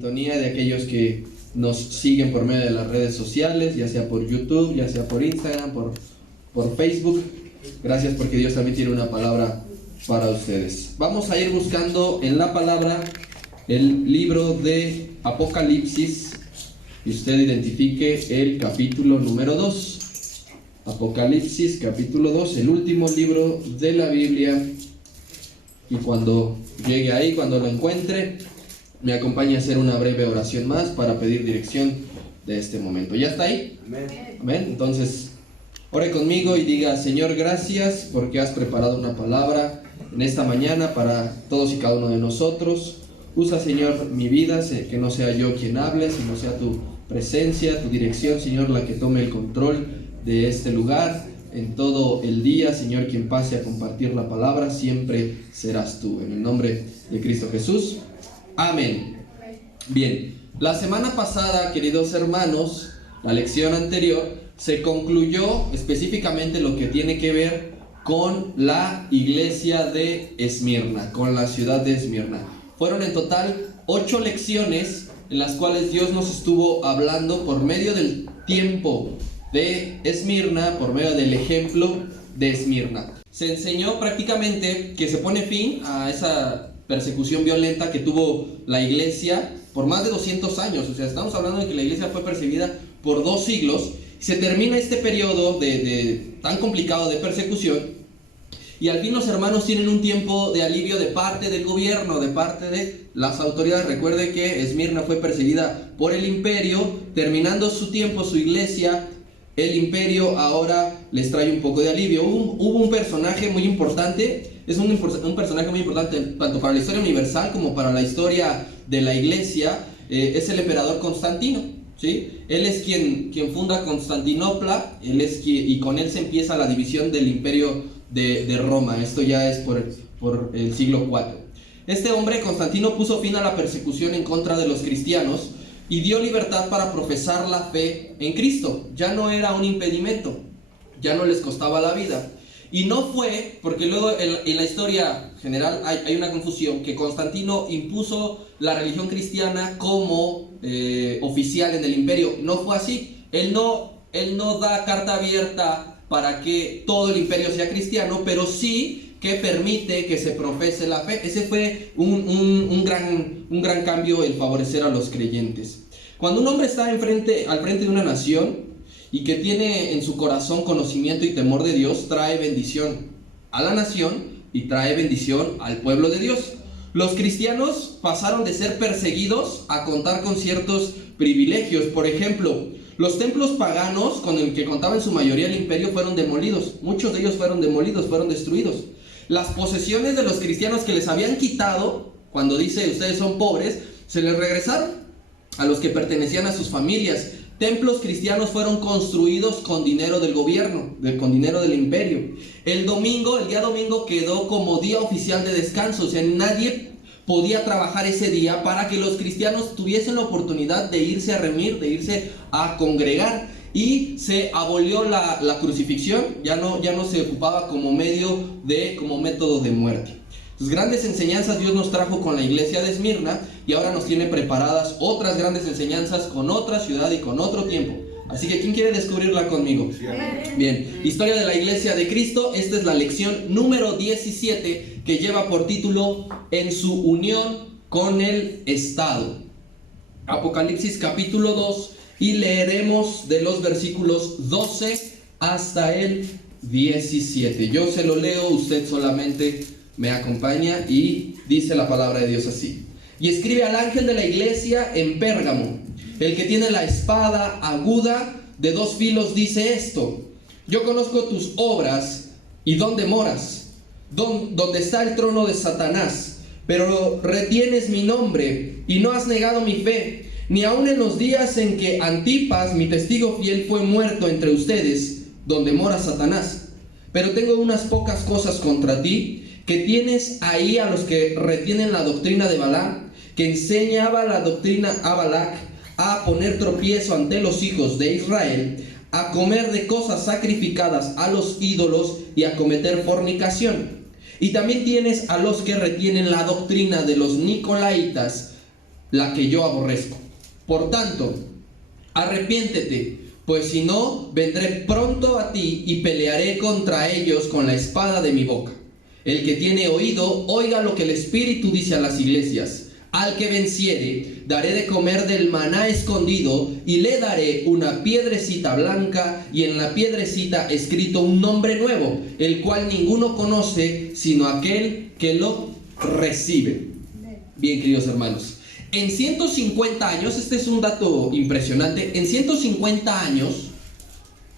sintonía de aquellos que nos siguen por medio de las redes sociales, ya sea por YouTube, ya sea por Instagram, por Facebook. Gracias porque Dios también tiene una palabra para ustedes. Vamos a ir buscando en la palabra el libro de Apocalipsis y usted identifique el capítulo número 2. Apocalipsis capítulo 2, el último libro de la Biblia. Y cuando llegue ahí, cuando lo encuentre, me acompaña a hacer una breve oración más para pedir dirección de este momento. ¿Ya está ahí? Amén. Amén. Entonces, ore conmigo y diga: Señor, gracias porque has preparado una palabra en esta mañana para todos y cada uno de nosotros. Usa, Señor, mi vida, que no sea yo quien hable, sino sea tu presencia, tu dirección, Señor, la que tome el control de este lugar. En todo el día, Señor, quien pase a compartir la palabra, siempre serás tú. En el nombre de Cristo Jesús. Amén. Bien, la semana pasada, queridos hermanos, la lección anterior, se concluyó específicamente lo que tiene que ver con la iglesia de Esmirna, con la ciudad de Esmirna. Fueron en total 8 lecciones en las cuales Dios nos estuvo hablando por medio del tiempo de Esmirna, por medio del ejemplo de Esmirna. Se enseñó prácticamente que se pone fin a esa persecución violenta que tuvo la iglesia por más de 200 años. O sea, estamos hablando de que la iglesia fue perseguida por 2 siglos. Se termina este periodo tan complicado de persecución, y al fin los hermanos tienen un tiempo de alivio de parte del gobierno, de parte de las autoridades. Recuerde que Esmirna fue perseguida por el imperio. Terminando su tiempo, su iglesia, el imperio ahora les trae un poco de alivio. Hubo un personaje muy importante, es un personaje muy importante tanto para la historia universal como para la historia de la iglesia. Es el emperador Constantino, ¿sí? Él es quien funda Constantinopla, y con él se empieza la división del imperio de Roma. Esto ya es por el siglo IV. Este hombre, Constantino, puso fin a la persecución en contra de los cristianos y dio libertad para profesar la fe en Cristo. Ya no era un impedimento, ya no les costaba la vida. Y no fue, porque luego en la historia general hay una confusión, que Constantino impuso la religión cristiana como oficial en el imperio. No fue así. Él no da carta abierta para que todo el imperio sea cristiano, pero sí que permite que se profese la fe. Ese fue un gran cambio, el favorecer a los creyentes. Cuando un hombre está al frente de una nación y que tiene en su corazón conocimiento y temor de Dios, trae bendición a la nación y trae bendición al pueblo de Dios. Los cristianos pasaron de ser perseguidos a contar con ciertos privilegios. Por ejemplo, los templos paganos con el que contaba en su mayoría el imperio fueron demolidos. Muchos de ellos fueron demolidos, fueron destruidos. Las posesiones de los cristianos que les habían quitado, cuando dice ustedes son pobres, se les regresaron a los que pertenecían a sus familias. Templos cristianos fueron construidos con dinero del gobierno, con dinero del imperio. El día domingo quedó como día oficial de descanso. O sea, nadie podía trabajar ese día para que los cristianos tuviesen la oportunidad de irse a remir, de irse a congregar. Y se abolió la crucifixión, ya no se ocupaba como método de muerte. Entonces, grandes enseñanzas Dios nos trajo con la iglesia de Esmirna, y ahora nos tiene preparadas otras grandes enseñanzas con otra ciudad y con otro tiempo. Así que, ¿quién quiere descubrirla conmigo? Bien, historia de la iglesia de Cristo. Esta es la lección número 17, que lleva por título En su unión con el Estado. Apocalipsis capítulo 2, y leeremos de los versículos 12 hasta el 17. Yo se lo leo, usted solamente me acompaña, y dice la palabra de Dios así: Y escribe al ángel de la iglesia en Pérgamo, el que tiene la espada aguda de 2 filos, dice esto: Yo conozco tus obras y dónde moras, donde está el trono de Satanás, pero retienes mi nombre y no has negado mi fe, ni aun en los días en que Antipas, mi testigo fiel, fue muerto entre ustedes, donde mora Satanás. Pero tengo unas pocas cosas contra ti, que tienes ahí a los que retienen la doctrina de Balaam, que enseñaba la doctrina a Balac a poner tropiezo ante los hijos de Israel, a comer de cosas sacrificadas a los ídolos y a cometer fornicación. Y también tienes a los que retienen la doctrina de los Nicolaitas, la que yo aborrezco. Por tanto, arrepiéntete, pues si no, vendré pronto a ti y pelearé contra ellos con la espada de mi boca. El que tiene oído, oiga lo que el Espíritu dice a las iglesias. Al que venciere, daré de comer del maná escondido, y le daré una piedrecita blanca, y en la piedrecita escrito un nombre nuevo, el cual ninguno conoce, sino aquel que lo recibe. Bien, queridos hermanos, en 150 años, este es un dato impresionante, en 150 años,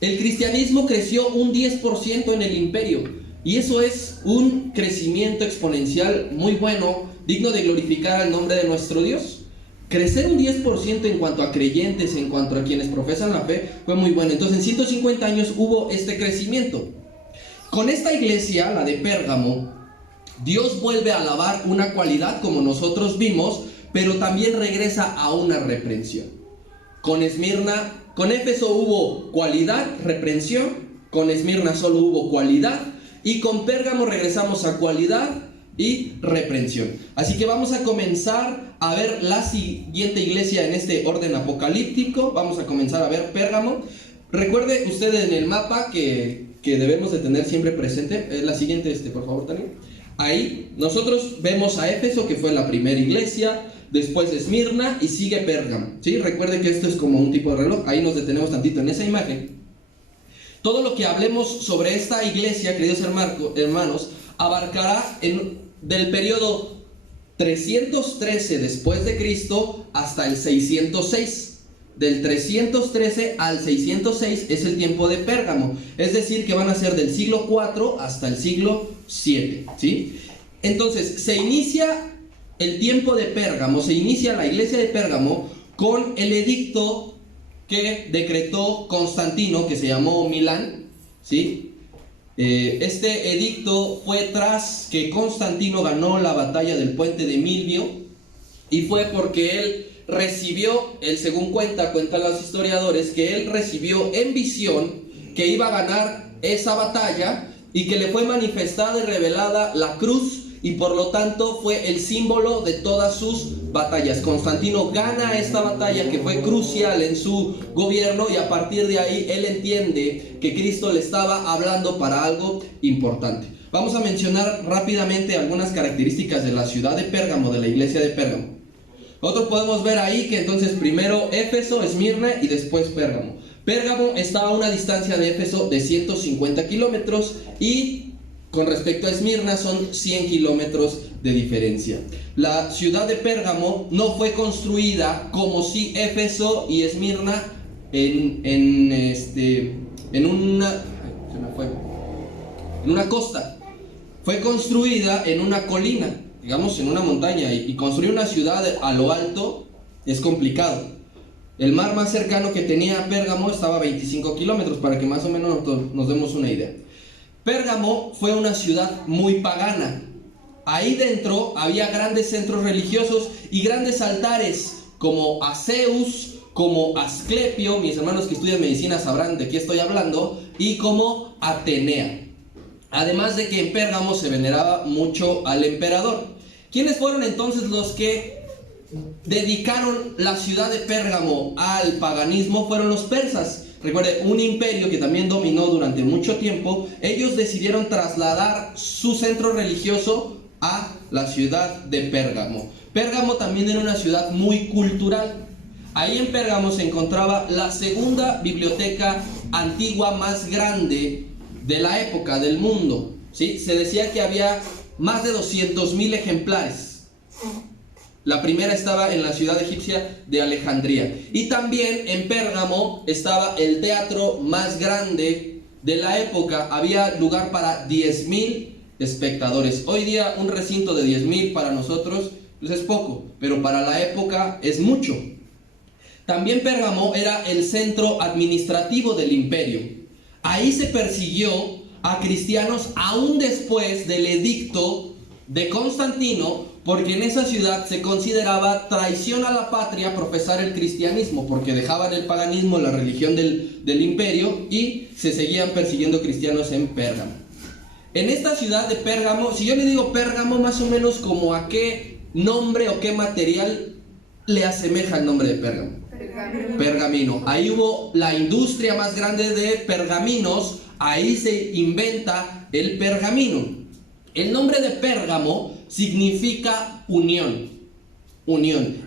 el cristianismo creció un 10% en el imperio. Y eso es un crecimiento exponencial muy bueno, digno de glorificar al nombre de nuestro Dios. Crecer un 10% en cuanto a creyentes, en cuanto a quienes profesan la fe, fue muy bueno. Entonces en 150 años hubo este crecimiento. Con esta iglesia, la de Pérgamo, Dios vuelve a alabar una cualidad como nosotros vimos, pero también regresa a una reprensión. Con Éfeso hubo cualidad, reprensión. Con Esmirna solo hubo cualidad. Y con Pérgamo regresamos a cualidad y reprensión. Así que vamos a comenzar a ver la siguiente iglesia en este orden apocalíptico. Vamos a comenzar a ver Pérgamo. Recuerde usted en el mapa que debemos de tener siempre presente. La siguiente, por favor, Tania. Ahí nosotros vemos a Éfeso, que fue la primera iglesia. Después Esmirna y sigue Pérgamo, ¿sí? Recuerde que esto es como un tipo de reloj. Ahí nos detenemos tantito en esa imagen. Todo lo que hablemos sobre esta iglesia, queridos hermanos, abarcará del periodo 313 después de Cristo hasta el 606. Del 313 al 606 es el tiempo de Pérgamo. Es decir, que van a ser del siglo IV hasta el siglo VII, ¿sí? Entonces, se inicia el tiempo de Pérgamo, se inicia la iglesia de Pérgamo con el edicto que decretó Constantino, que se llamó Milán, ¿sí? Este edicto fue tras que Constantino ganó la batalla del puente de Milvio, y fue porque él recibió, según cuentan los historiadores, que él recibió en visión que iba a ganar esa batalla y que le fue manifestada y revelada la cruz, y por lo tanto fue el símbolo de todas sus batallas. Constantino gana esta batalla que fue crucial en su gobierno, y a partir de ahí él entiende que Cristo le estaba hablando para algo importante. Vamos a mencionar rápidamente algunas características de la ciudad de Pérgamo, de la iglesia de Pérgamo. Nosotros podemos ver ahí que entonces primero Éfeso, Esmirna y después Pérgamo. Pérgamo está a una distancia de Éfeso de 150 kilómetros, y con respecto a Esmirna son 100 kilómetros de diferencia. La ciudad de Pérgamo no fue construida como si Éfeso y Esmirna en una costa. Fue construida en una colina, digamos en una montaña, y construir una ciudad a lo alto es complicado. El mar más cercano que tenía Pérgamo estaba a 25 kilómetros, para que más o menos nos demos una idea. Pérgamo fue una ciudad muy pagana. Ahí dentro había grandes centros religiosos y grandes altares como a Zeus, como Asclepio, mis hermanos que estudian medicina sabrán de qué estoy hablando, y como Atenea. Además de que en Pérgamo se veneraba mucho al emperador. ¿Quiénes fueron entonces los que dedicaron la ciudad de Pérgamo al paganismo? Fueron los persas. Recuerde, un imperio que también dominó durante mucho tiempo. Ellos decidieron trasladar su centro religioso a la ciudad de Pérgamo. Pérgamo también era una ciudad muy cultural. Ahí en Pérgamo se encontraba la segunda biblioteca antigua más grande de la época del mundo, ¿sí? Se decía que había más de 200,000 ejemplares. La primera estaba en la ciudad egipcia de Alejandría. Y también en Pérgamo estaba el teatro más grande de la época. Había lugar para 10,000 espectadores. Hoy día un recinto de 10,000 para nosotros pues es poco, pero para la época es mucho. También Pérgamo era el centro administrativo del imperio. Ahí se persiguió a cristianos aún después del edicto de Constantino, porque en esa ciudad se consideraba traición a la patria profesar el cristianismo, porque dejaban el paganismo, la religión del imperio, y se seguían persiguiendo cristianos en Pérgamo. En esta ciudad de Pérgamo, si yo le digo Pérgamo, más o menos como a qué nombre o qué material le asemeja el nombre de Pérgamo? Pergamino. Ahí hubo la industria más grande de pergaminos, ahí se inventa el pergamino. El nombre de Pérgamo significa unión.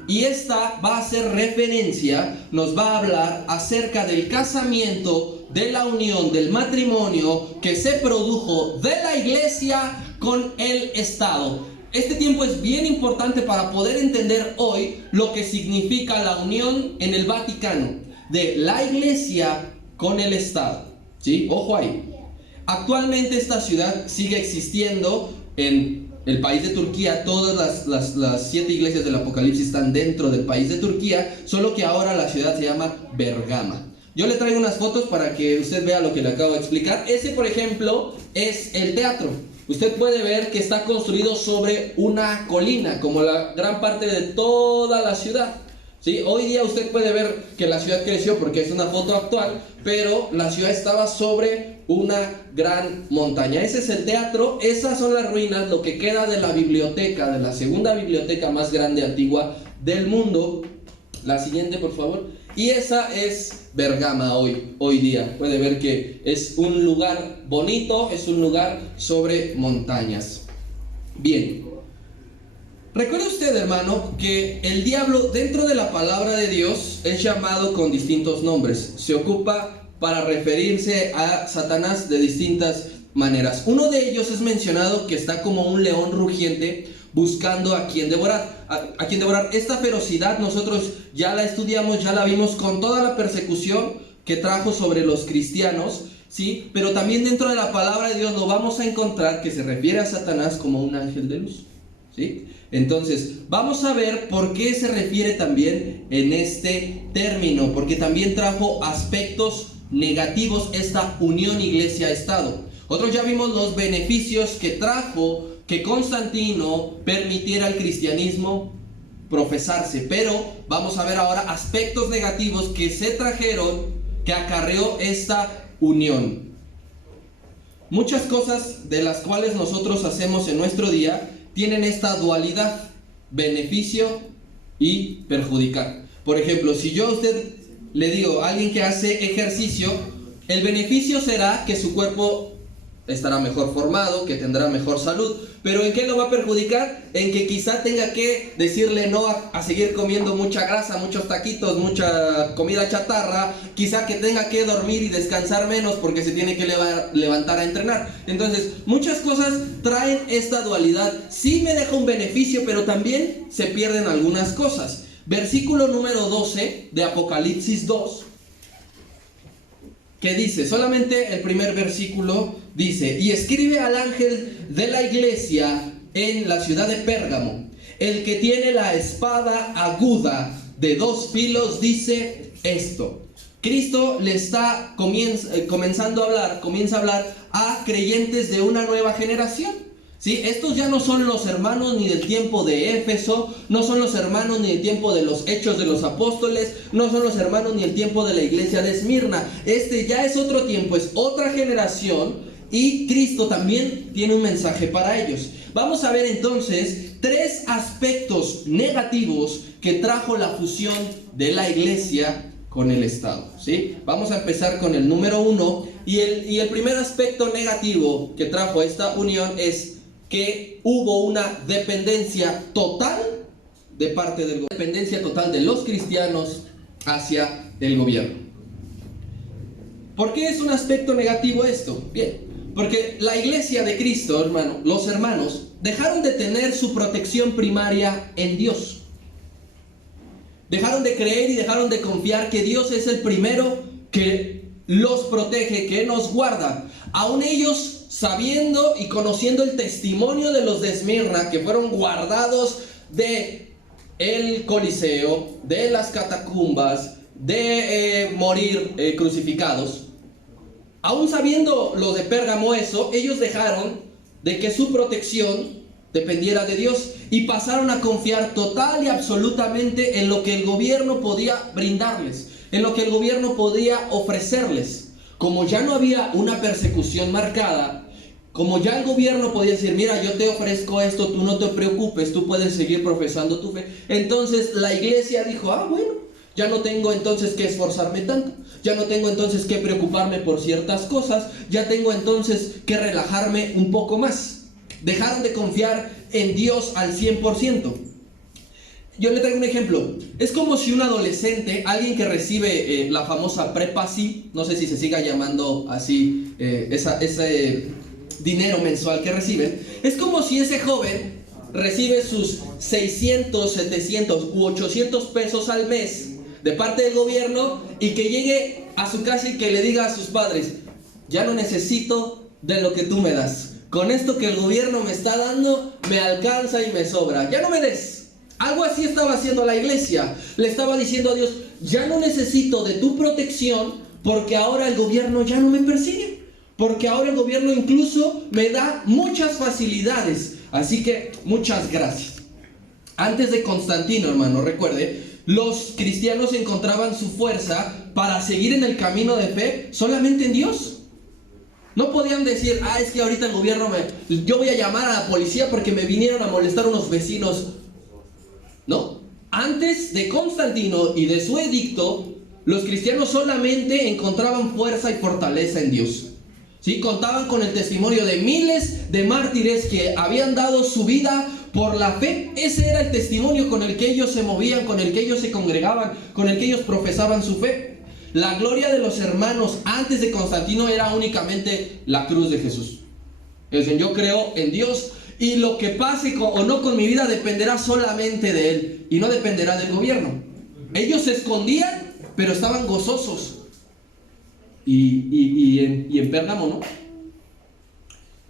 Y esta va a hacer referencia, nos va a hablar acerca del casamiento, de la unión, del matrimonio que se produjo de la iglesia con el Estado. Este tiempo es bien importante para poder entender hoy lo que significa la unión en el Vaticano de la iglesia con el Estado. ¿Sí? Ojo ahí. Actualmente esta ciudad sigue existiendo en el país de Turquía. Todas las 7 iglesias del Apocalipsis están dentro del país de Turquía, solo que ahora la ciudad se llama Bergama. Yo le traigo unas fotos para que usted vea lo que le acabo de explicar. Ese, por ejemplo, es el teatro. Usted puede ver que está construido sobre una colina, como la gran parte de toda la ciudad. ¿Sí? Hoy día usted puede ver que la ciudad creció porque es una foto actual, pero la ciudad estaba sobre una gran montaña. Ese es el teatro, esas son las ruinas, lo que queda de la biblioteca, de la segunda biblioteca más grande antigua del mundo. La siguiente, por favor. Y esa es Bergama hoy día. Puede ver que es un lugar bonito, es un lugar sobre montañas. Bien. Recuerde usted, hermano, que el diablo dentro de la palabra de Dios es llamado con distintos nombres. Se ocupa para referirse a Satanás de distintas maneras. Uno de ellos es mencionado que está como un león rugiente buscando a quien devorar. A quien devorar. Esta ferocidad nosotros ya la estudiamos, ya la vimos con toda la persecución que trajo sobre los cristianos, ¿sí? Pero también dentro de la palabra de Dios lo vamos a encontrar que se refiere a Satanás como un ángel de luz, ¿sí? Entonces, vamos a ver por qué se refiere también en este término, porque también trajo aspectos negativos esta unión iglesia-estado. Otros ya vimos los beneficios que trajo que Constantino permitiera al cristianismo profesarse, pero vamos a ver ahora aspectos negativos que se trajeron, que acarreó esta unión. Muchas cosas de las cuales nosotros hacemos en nuestro día tienen esta dualidad, beneficio y perjudicar. Por ejemplo, si yo a usted le digo a alguien que hace ejercicio, el beneficio será que su cuerpo estará mejor formado, que tendrá mejor salud. Pero ¿en qué lo va a perjudicar? En que quizá tenga que decirle no a seguir comiendo mucha grasa, muchos taquitos, mucha comida chatarra. Quizá que tenga que dormir y descansar menos porque se tiene que levantar a entrenar. Entonces, muchas cosas traen esta dualidad. Sí me deja un beneficio, pero también se pierden algunas cosas. Versículo número 12 de Apocalipsis 2. ¿Qué dice? Solamente el primer versículo dice: y escribe al ángel de la iglesia en la ciudad de Pérgamo, el que tiene la espada aguda de 2 filos dice esto. Cristo le está comienza a hablar a creyentes de una nueva generación. ¿Sí? Estos ya no son los hermanos ni del tiempo de Éfeso, no son los hermanos ni del tiempo de los Hechos de los Apóstoles, no son los hermanos ni el tiempo de la iglesia de Esmirna. Este ya es otro tiempo, es otra generación, y Cristo también tiene un mensaje para ellos. Vamos a ver entonces 3 aspectos negativos que trajo la fusión de la iglesia con el Estado, ¿sí? Vamos a empezar con el número 1, y el primer aspecto negativo que trajo esta unión es que hubo una dependencia total de parte del gobierno, dependencia total de los cristianos hacia el gobierno. ¿Por qué es un aspecto negativo esto? Bien, porque la iglesia de Cristo, hermano, los hermanos, dejaron de tener su protección primaria en Dios. Dejaron de creer y dejaron de confiar que Dios es el primero que los protege, que nos guarda. Aún ellos, sabiendo y conociendo el testimonio de los de Esmirna, que fueron guardados de el Coliseo, de las catacumbas, de morir crucificados, aún sabiendo lo de Pérgamo eso, ellos dejaron de que su protección dependiera de Dios y pasaron a confiar total y absolutamente en lo que el gobierno podía brindarles, en lo que el gobierno podía ofrecerles. Como ya no había una persecución marcada, como ya el gobierno podía decir, mira, yo te ofrezco esto, tú no te preocupes, tú puedes seguir profesando tu fe. Entonces la iglesia dijo, bueno, ya no tengo entonces que esforzarme tanto, ya no tengo entonces que preocuparme por ciertas cosas, ya tengo entonces que relajarme un poco más. Dejaron de confiar en Dios al 100%. Yo le traigo un ejemplo. Es como si un adolescente, alguien que recibe la famosa prepa, sí, no sé si se siga llamando así, ese dinero mensual que reciben, es como si ese joven recibe sus 600, 700 u 800 pesos al mes de parte del gobierno y que llegue a su casa y que le diga a sus padres, ya no necesito de lo que tú me das. Con esto que el gobierno me está dando, me alcanza y me sobra. Ya no me des. Algo así estaba haciendo la iglesia. Le estaba diciendo a Dios, ya no necesito de tu protección porque ahora el gobierno ya no me persigue. Porque ahora el gobierno incluso me da muchas facilidades. Así que muchas gracias. Antes de Constantino, hermano, recuerde, los cristianos encontraban su fuerza para seguir en el camino de fe solamente en Dios. No podían decir, es que ahorita el gobierno yo voy a llamar a la policía porque me vinieron a molestar unos vecinos. No, antes de Constantino y de su edicto, los cristianos solamente encontraban fuerza y fortaleza en Dios. ¿Sí? Contaban con el testimonio de miles de mártires que habían dado su vida por la fe. Ese era el testimonio con el que ellos se movían, con el que ellos se congregaban, con el que ellos profesaban su fe. La gloria de los hermanos antes de Constantino era únicamente la cruz de Jesús. Es decir, yo creo en Dios y lo que pase o no con mi vida dependerá solamente de Él y no dependerá del gobierno. Ellos se escondían, pero estaban gozosos. Y en Pérgamo, ¿no?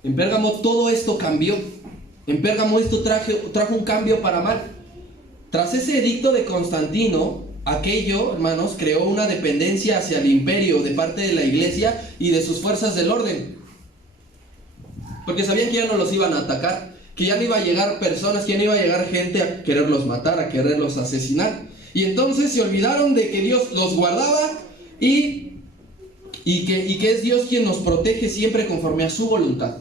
En Pérgamo todo esto cambió. En Pérgamo esto trajo un cambio para mal. Tras ese edicto de Constantino, aquello, hermanos, creó una dependencia hacia el imperio de parte de la iglesia y de sus fuerzas del orden. Porque sabían que ya no los iban a atacar, que ya no iba a llegar personas, que ya no iba a llegar gente a quererlos matar, a quererlos asesinar. Y entonces se olvidaron de que Dios los guardaba y que es Dios quien nos protege siempre conforme a su voluntad.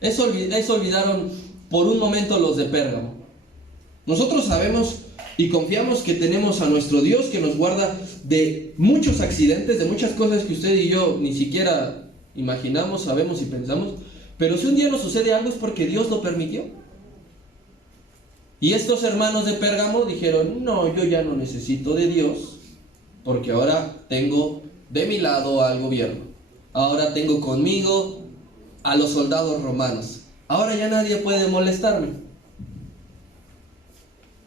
Eso olvidaron por un momento los de Pérgamo. Nosotros sabemos y confiamos que tenemos a nuestro Dios que nos guarda de muchos accidentes, de muchas cosas que usted y yo ni siquiera imaginamos, sabemos y pensamos. Pero si un día nos sucede algo es porque Dios lo permitió. Y estos hermanos de Pérgamo dijeron, no, yo ya no necesito de Dios, porque ahora tengo de mi lado al gobierno. Ahora tengo conmigo a los soldados romanos. Ahora ya nadie puede molestarme.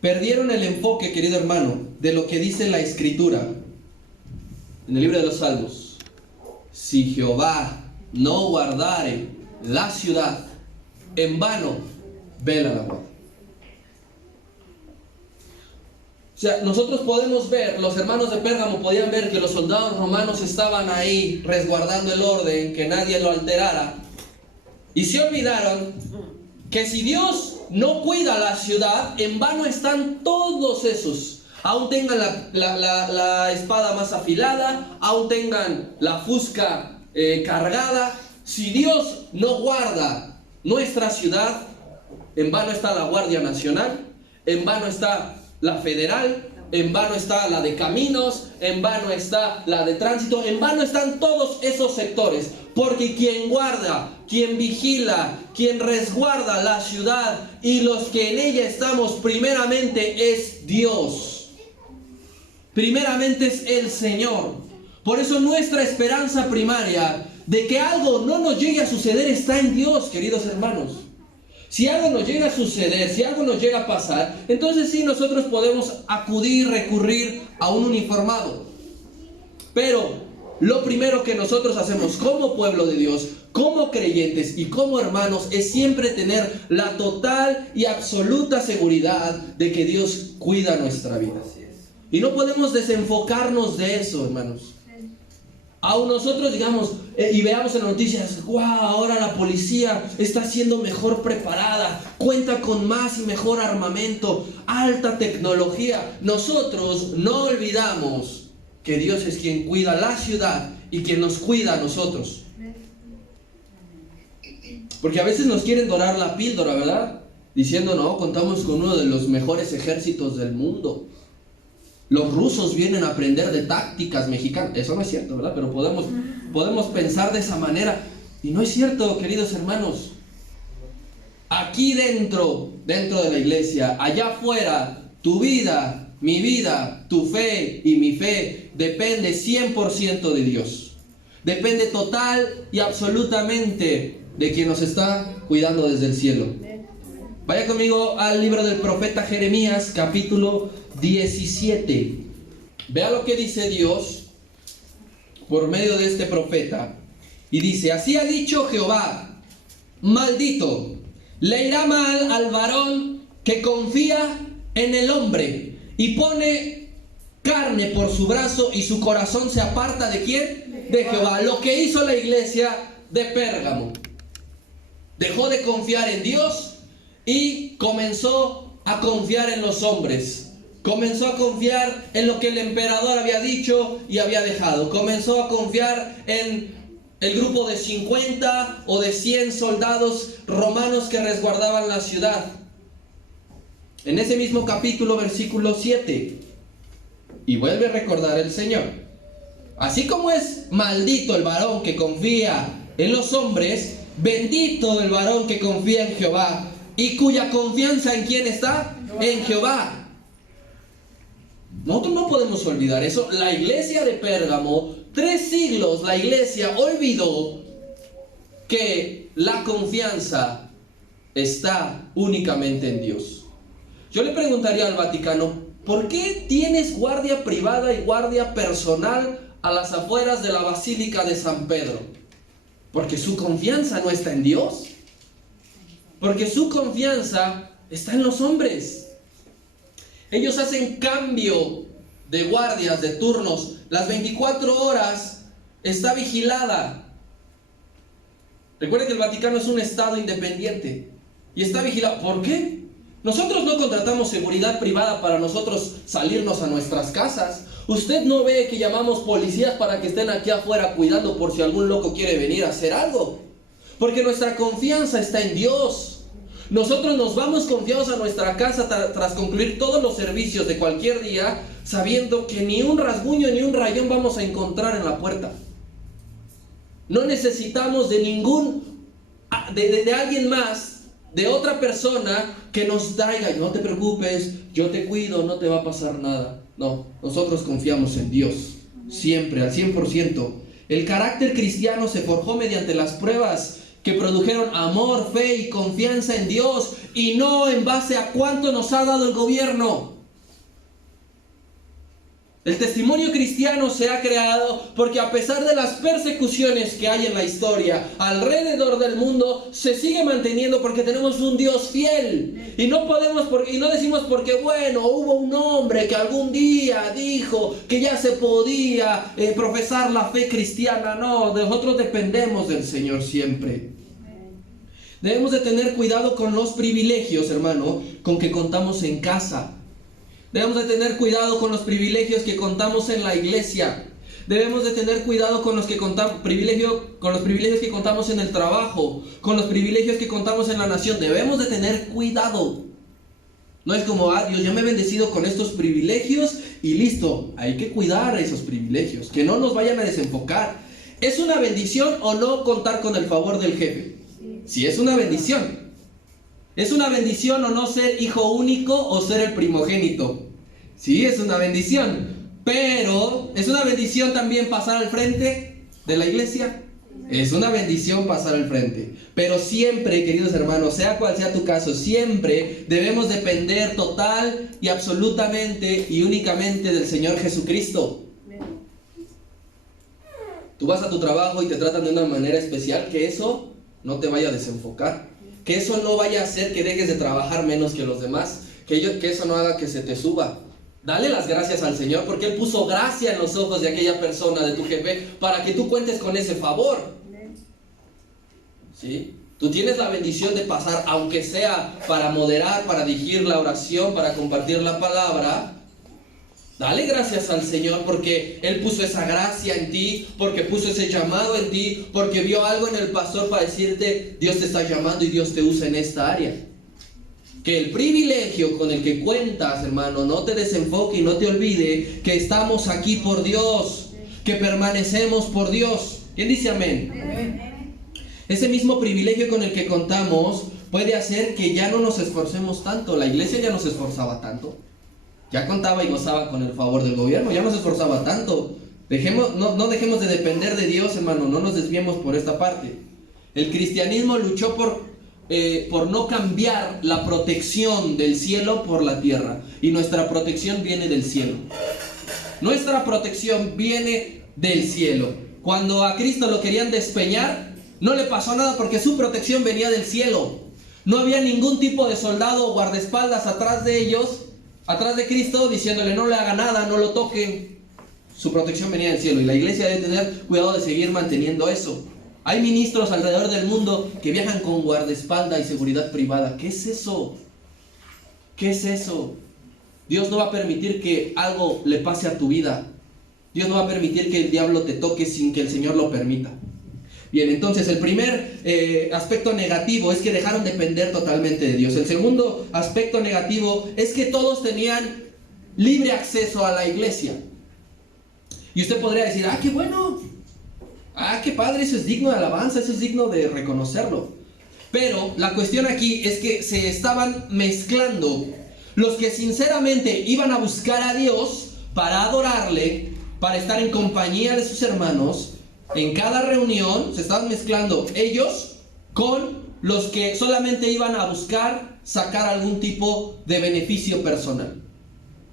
Perdieron el enfoque, querido hermano, de lo que dice la Escritura en el libro de los Salmos. Si Jehová no guardare la ciudad, en vano vela la guardia. O sea, nosotros podemos ver, los hermanos de Pérgamo podían ver que los soldados romanos estaban ahí resguardando el orden, que nadie lo alterara. Y se olvidaron que si Dios no cuida la ciudad, en vano están todos esos. Aún tengan la espada más afilada, aún tengan la fusca cargada. Si Dios no guarda nuestra ciudad, en vano está la Guardia Nacional, en vano está la Federal, en vano está la de Caminos, en vano está la de Tránsito, en vano están todos esos sectores, porque quien guarda, quien vigila, quien resguarda la ciudad y los que en ella estamos primeramente es Dios. Primeramente es el Señor. Por eso nuestra esperanza primaria de que algo no nos llegue a suceder está en Dios, queridos hermanos. Si algo nos llega a suceder, si algo nos llega a pasar, entonces sí nosotros podemos recurrir a un uniformado. Pero lo primero que nosotros hacemos como pueblo de Dios, como creyentes y como hermanos, es siempre tener la total y absoluta seguridad de que Dios cuida nuestra vida. Y no podemos desenfocarnos de eso, hermanos. Aún nosotros digamos y veamos en las noticias, wow, ahora la policía está siendo mejor preparada, cuenta con más y mejor armamento, alta tecnología. Nosotros no olvidamos que Dios es quien cuida la ciudad y quien nos cuida a nosotros. Porque a veces nos quieren dorar la píldora, ¿verdad? Diciendo, no, contamos con uno de los mejores ejércitos del mundo. Los rusos vienen a aprender de tácticas mexicanas. Eso no es cierto, ¿verdad? Pero podemos pensar de esa manera. Y no es cierto, queridos hermanos. Aquí dentro de la iglesia, allá afuera, tu vida, mi vida, tu fe y mi fe depende 100% de Dios. Depende total y absolutamente de quien nos está cuidando desde el cielo. Vaya conmigo al libro del profeta Jeremías, capítulo 17. Vea lo que dice Dios por medio de este profeta. Y dice, así ha dicho Jehová, maldito, le irá mal al varón que confía en el hombre y pone carne por su brazo y su corazón se aparta ¿de quién? De Jehová. Lo que hizo la iglesia de Pérgamo. Dejó de confiar en Dios y comenzó a confiar en los hombres. Comenzó a confiar en lo que el emperador había dicho y había dejado. Comenzó a confiar en el grupo de 50 o de 100 soldados romanos que resguardaban la ciudad. En ese mismo capítulo, versículo 7. Y vuelve a recordar el Señor. Así como es maldito el varón que confía en los hombres, bendito el varón que confía en Jehová y cuya confianza ¿en quién está? En Jehová. Nosotros no podemos olvidar eso. La iglesia de Pérgamo, 3 siglos la iglesia olvidó que la confianza está únicamente en Dios. Yo le preguntaría al Vaticano, ¿por qué tienes guardia privada y guardia personal a las afueras de la Basílica de San Pedro? Porque su confianza no está en Dios. Porque su confianza está en los hombres. Ellos hacen cambio de guardias, de turnos. Las 24 horas está vigilada. Recuerden que el Vaticano es un estado independiente y está vigilado. ¿Por qué? Nosotros no contratamos seguridad privada para nosotros salirnos a nuestras casas. Usted no ve que llamamos policías para que estén aquí afuera cuidando por si algún loco quiere venir a hacer algo. Porque nuestra confianza está en Dios. Nosotros nos vamos confiados a nuestra casa tras concluir todos los servicios de cualquier día, sabiendo que ni un rasguño ni un rayón vamos a encontrar en la puerta. No necesitamos de de alguien más, de otra persona que nos traiga, no te preocupes, yo te cuido, no te va a pasar nada. No, nosotros confiamos en Dios, siempre, al 100%. El carácter cristiano se forjó mediante las pruebas que produjeron amor, fe y confianza en Dios, y no en base a cuánto nos ha dado el gobierno. El testimonio cristiano se ha creado porque a pesar de las persecuciones que hay en la historia alrededor del mundo, se sigue manteniendo porque tenemos un Dios fiel. Y no decimos porque bueno, hubo un hombre que algún día dijo que ya se podía profesar la fe cristiana. No, nosotros dependemos del Señor siempre. Debemos de tener cuidado con los privilegios, hermano, con que contamos en casa. Debemos de tener cuidado con los privilegios que contamos en la iglesia. Debemos de tener cuidado con los privilegios que contamos en el trabajo, con los privilegios que contamos en la nación. Debemos de tener cuidado. No es como, Dios ya me ha bendecido con estos privilegios y listo. Hay que cuidar esos privilegios, que no nos vayan a desenfocar. ¿Es una bendición o no contar con el favor del jefe? Sí, es una bendición. ¿Es una bendición o no ser hijo único o ser el primogénito? Sí, es una bendición. Pero, ¿es una bendición también pasar al frente de la iglesia? Es una bendición pasar al frente. Pero siempre, queridos hermanos, sea cual sea tu caso, siempre debemos depender total y absolutamente y únicamente del Señor Jesucristo. Tú vas a tu trabajo y te tratan de una manera especial, que eso no te vaya a desenfocar. Que eso no vaya a hacer que dejes de trabajar menos que los demás. Que eso no haga que se te suba. Dale las gracias al Señor porque Él puso gracia en los ojos de aquella persona, de tu jefe, para que tú cuentes con ese favor. ¿Sí? Tú tienes la bendición de pasar, aunque sea para moderar, para dirigir la oración, para compartir la palabra. Dale gracias al Señor porque Él puso esa gracia en ti, porque puso ese llamado en ti, porque vio algo en el pastor para decirte, Dios te está llamando y Dios te usa en esta área. Que el privilegio con el que cuentas, hermano, no te desenfoque y no te olvide que estamos aquí por Dios, que permanecemos por Dios. ¿Quién dice amén? Amén. Ese mismo privilegio con el que contamos puede hacer que ya no nos esforcemos tanto. La iglesia ya no se esforzaba tanto. Ya contaba y gozaba con el favor del gobierno, ya no se esforzaba tanto. No dejemos de depender de Dios, hermano, no nos desviemos por esta parte. El cristianismo luchó por no cambiar la protección del cielo por la tierra. Y nuestra protección viene del cielo. Nuestra protección viene del cielo. Cuando a Cristo lo querían despeñar, no le pasó nada porque su protección venía del cielo. No había ningún tipo de soldado o guardaespaldas atrás de ellos, atrás de Cristo, diciéndole no le haga nada, no lo toquen. Su protección venía del cielo y la iglesia debe tener cuidado de seguir manteniendo eso. Hay ministros alrededor del mundo que viajan con guardaespaldas y seguridad privada. ¿Qué es eso? ¿Qué es eso? Dios no va a permitir que algo le pase a tu vida. Dios no va a permitir que el diablo te toque sin que el Señor lo permita. Bien, entonces el primer aspecto negativo es que dejaron de depender totalmente de Dios. El segundo aspecto negativo es que todos tenían libre acceso a la iglesia. Y usted podría decir, qué bueno, qué padre, eso es digno de alabanza, eso es digno de reconocerlo. Pero la cuestión aquí es que se estaban mezclando los que sinceramente iban a buscar a Dios para adorarle, para estar en compañía de sus hermanos. En cada reunión se estaban mezclando ellos con los que solamente iban a buscar sacar algún tipo de beneficio personal.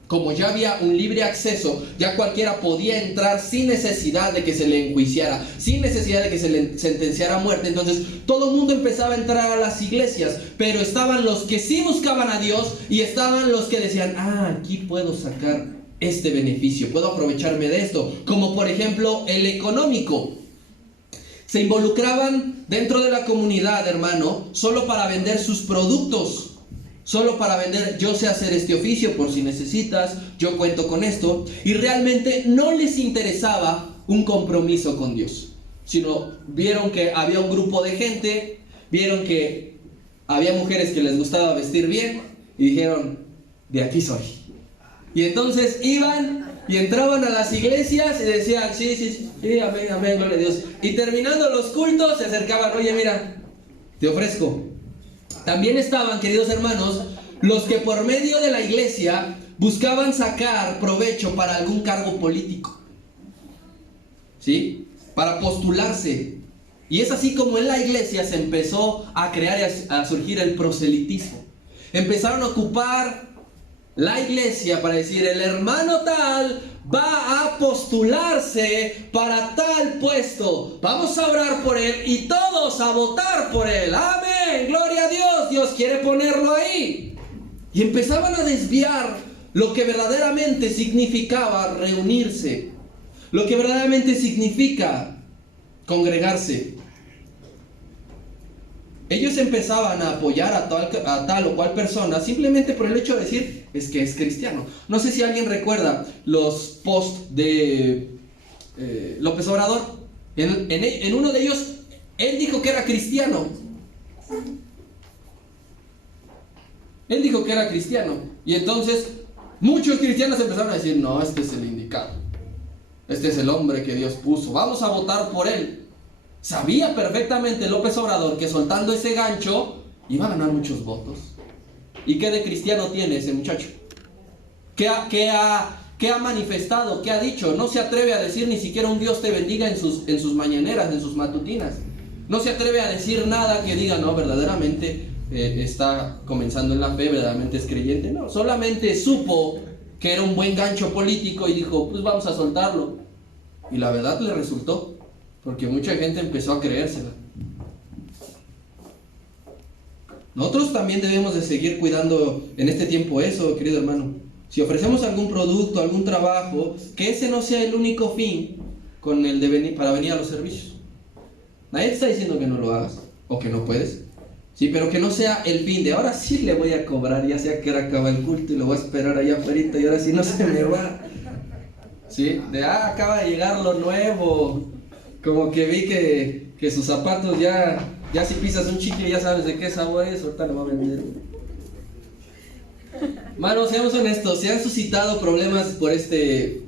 Como ya había un libre acceso, ya cualquiera podía entrar sin necesidad de que se le enjuiciara, sin necesidad de que se le sentenciara a muerte. Entonces todo el mundo empezaba a entrar a las iglesias, pero estaban los que sí buscaban a Dios y estaban los que decían, aquí puedo sacar este beneficio, puedo aprovecharme de esto, como por ejemplo el económico. Se involucraban dentro de la comunidad, hermano, solo para vender sus productos, solo para vender, yo sé hacer este oficio por si necesitas, yo cuento con esto, y realmente no les interesaba un compromiso con Dios, sino vieron que había un grupo de gente, vieron que había mujeres que les gustaba vestir bien y dijeron, de aquí soy. Y entonces iban y entraban a las iglesias y decían, sí, amén, amén, gloria a Dios. Y terminando los cultos se acercaban, oye, mira, te ofrezco. También estaban, queridos hermanos, los que por medio de la iglesia buscaban sacar provecho para algún cargo político, ¿sí? Para postularse. Y es así como en la iglesia se empezó a crear y a surgir el proselitismo. Empezaron a ocupar la iglesia para decir, el hermano tal va a postularse para tal puesto, vamos a orar por él y todos a votar por él, amén, gloria a Dios, Dios quiere ponerlo ahí. Y empezaban a desviar lo que verdaderamente significaba reunirse, lo que verdaderamente significa congregarse. Ellos empezaban a apoyar a tal o cual persona simplemente por el hecho de decir, es que es cristiano. No sé si alguien recuerda los posts de López Obrador. En uno de ellos, él dijo que era cristiano. Él dijo que era cristiano. Y entonces, muchos cristianos empezaron a decir, no, este es el indicado. Este es el hombre que Dios puso. Vamos a votar por él. Sabía perfectamente López Obrador que soltando ese gancho iba a ganar muchos votos. ¿Y qué de cristiano tiene ese muchacho? ¿Qué ha manifestado? ¿Qué ha dicho? No se atreve a decir ni siquiera un Dios te bendiga en sus mañaneras, en sus matutinas. No se atreve a decir nada que diga, no, verdaderamente está comenzando en la fe, verdaderamente es creyente. No, solamente supo que era un buen gancho político y dijo, pues vamos a soltarlo. Y la verdad le resultó. Porque mucha gente empezó a creérsela. Nosotros también debemos de seguir cuidando en este tiempo eso, querido hermano. Si ofrecemos algún producto, algún trabajo, que ese no sea el único fin con el de para venir a los servicios. Nadie te está diciendo que no lo hagas o que no puedes. Sí, pero que no sea el fin de ahora sí le voy a cobrar, ya sea que ahora acaba el culto y lo voy a esperar allá afuera y ahora sí no se me va. ¿sí? Acaba de llegar lo nuevo. Como que vi que sus zapatos ya si pisas un chicle ya sabes de qué sabor es, ahorita lo va a vender. Manos, seamos honestos, se han suscitado problemas por este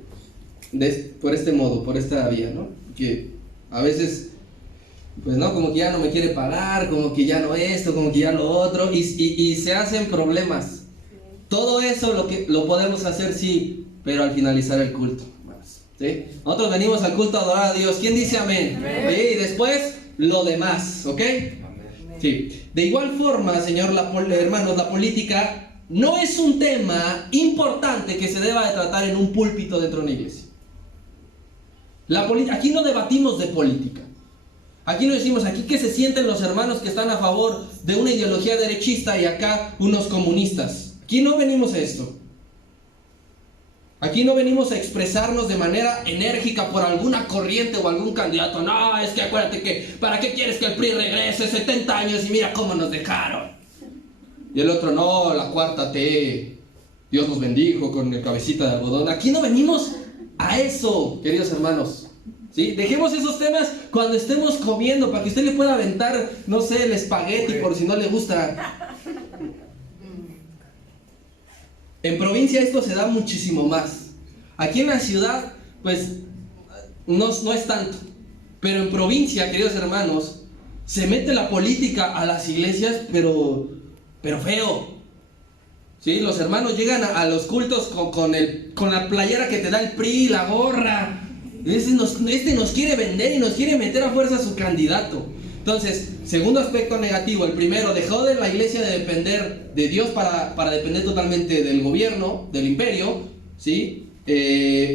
modo, por esta vía, ¿no? Que a veces, pues no, como que ya no me quiere pagar, como que ya no esto, como que ya lo otro, y se hacen problemas. Todo eso lo podemos hacer, sí, pero al finalizar el culto, ¿sí? Nosotros venimos al culto a adorar a Dios. ¿Quién dice amén? Amén. ¿Sí? Y después lo demás, ¿ok? Amén. Sí. De igual forma, hermanos, la política no es un tema importante que se deba de tratar en un púlpito dentro de una iglesia. Aquí no debatimos de política. Aquí no decimos, aquí que se sienten los hermanos que están a favor de una ideología derechista y acá unos comunistas. Aquí no venimos a esto. Aquí no venimos a expresarnos de manera enérgica por alguna corriente o algún candidato. No, es que acuérdate que, ¿para qué quieres que el PRI regrese 70 años y mira cómo nos dejaron? Y el otro, no, la cuarta T, Dios nos bendijo con el cabecita de algodón. Aquí no venimos a eso, queridos hermanos. ¿Sí? Dejemos esos temas cuando estemos comiendo, para que usted le pueda aventar, no sé, el espagueti por si no le gusta. En provincia esto se da muchísimo más. Aquí en la ciudad, pues, no es tanto. Pero en provincia, queridos hermanos, se mete la política a las iglesias, pero feo. ¿Sí? Los hermanos llegan a los cultos con la playera que te da el PRI, la gorra. Este nos quiere vender y nos quiere meter a fuerza a su candidato. Entonces, segundo aspecto negativo. El primero, dejó de la iglesia de depender de Dios para depender totalmente del gobierno, del imperio, ¿sí?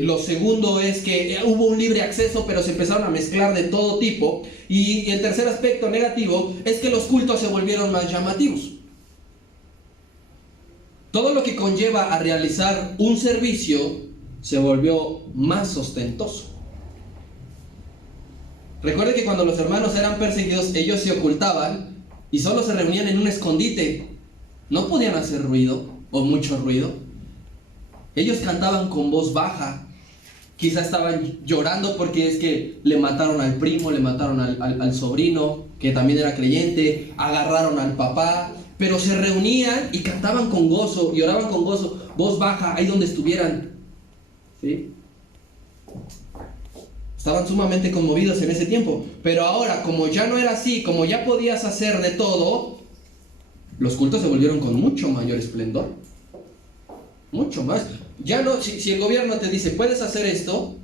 Lo segundo es que hubo un libre acceso, pero se empezaron a mezclar de todo tipo. Y el tercer aspecto negativo es que los cultos se volvieron más llamativos. Todo lo que conlleva a realizar un servicio se volvió más ostentoso. Recuerde que cuando los hermanos eran perseguidos, ellos se ocultaban y solo se reunían en un escondite. No podían hacer ruido o mucho ruido. Ellos cantaban con voz baja. Quizá estaban llorando porque es que le mataron al primo, le mataron al sobrino, que también era creyente, agarraron al papá, pero se reunían y cantaban con gozo, y oraban con gozo, voz baja, ahí donde estuvieran. ¿Sí? Estaban sumamente conmovidos en ese tiempo. Pero ahora, como ya no era así, como ya podías hacer de todo, los cultos se volvieron con mucho mayor esplendor. Mucho más. Ya no, si el gobierno te dice, puedes hacer esto,